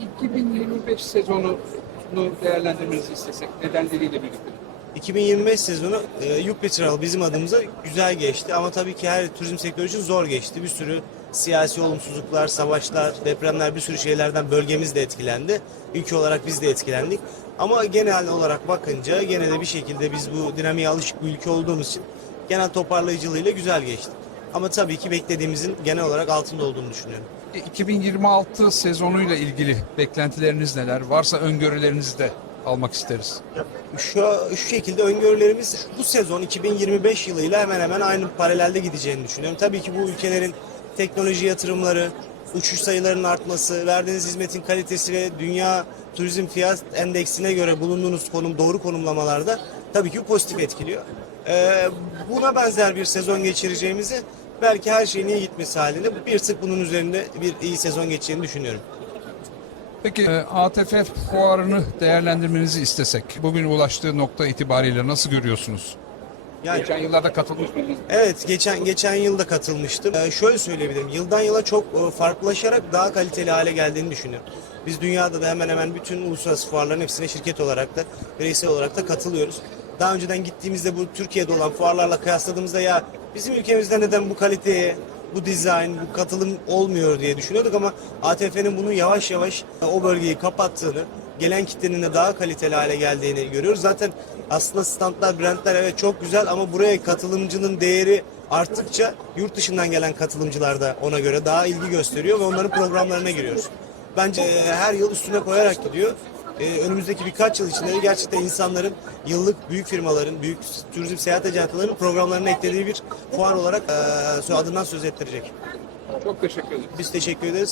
2025 sezonunu değerlendirmenizi istesek nedenleriyle birlikte. 2025 sezonu e, Jupiter bizim adımıza güzel geçti ama tabii ki her turizm sektörü için zor geçti. Bir sürü siyasi olumsuzluklar, savaşlar, depremler bir sürü şeylerden bölgemiz de etkilendi. Ülke olarak biz de etkilendik. Ama genel olarak bakınca gene de bir şekilde biz bu dinamiğe alışık bir ülke olduğumuz için genel toparlayıcılığıyla güzel geçti. Ama tabii ki beklediğimizin genel olarak altında olduğunu düşünüyorum. 2026 sezonuyla ilgili beklentileriniz neler? Varsa öngörülerinizi de almak isteriz. Şu, şu şekilde öngörülerimiz bu sezon 2025 yılıyla hemen hemen aynı paralelde gideceğini düşünüyorum. Tabii ki bu ülkelerin teknoloji yatırımları, uçuş sayılarının artması, verdiğiniz hizmetin kalitesi ve dünya turizm fiyat endeksine göre bulunduğunuz konum doğru konumlamalarda tabii ki pozitif etkiliyor. Ee, buna benzer bir sezon geçireceğimizi belki her şeyin iyi gitmesi halinde bir tık bunun üzerinde bir iyi sezon geçeceğini düşünüyorum. Peki e, ATF fuarını değerlendirmenizi istesek bugün ulaştığı nokta itibariyle nasıl görüyorsunuz? Yani Geçen yıllarda katılmış mıydınız? Evet, geçen geçen yılda katılmıştım. Ee, şöyle söyleyebilirim, yıldan yıla çok e, farklılaşarak daha kaliteli hale geldiğini düşünüyorum. Biz dünyada da hemen hemen bütün uluslararası fuarların hepsine şirket olarak da, bireysel olarak da katılıyoruz. Daha önceden gittiğimizde bu Türkiye'de olan fuarlarla kıyasladığımızda ya bizim ülkemizde neden bu kaliteye, bu dizayn, bu katılım olmuyor diye düşünüyorduk ama ATF'nin bunu yavaş yavaş o bölgeyi kapattığını, gelen kitlenin de daha kaliteli hale geldiğini görüyoruz. Zaten aslında standlar, brandler evet çok güzel ama buraya katılımcının değeri arttıkça yurt dışından gelen katılımcılar da ona göre daha ilgi gösteriyor ve onların programlarına giriyoruz. Bence e, her yıl üstüne koyarak gidiyor. E, önümüzdeki birkaç yıl içinde de gerçekten insanların yıllık büyük firmaların, büyük turizm seyahat ajantalarının programlarına eklediği bir fuar olarak e, adından söz ettirecek. Çok teşekkür ederim. Biz teşekkür ederiz.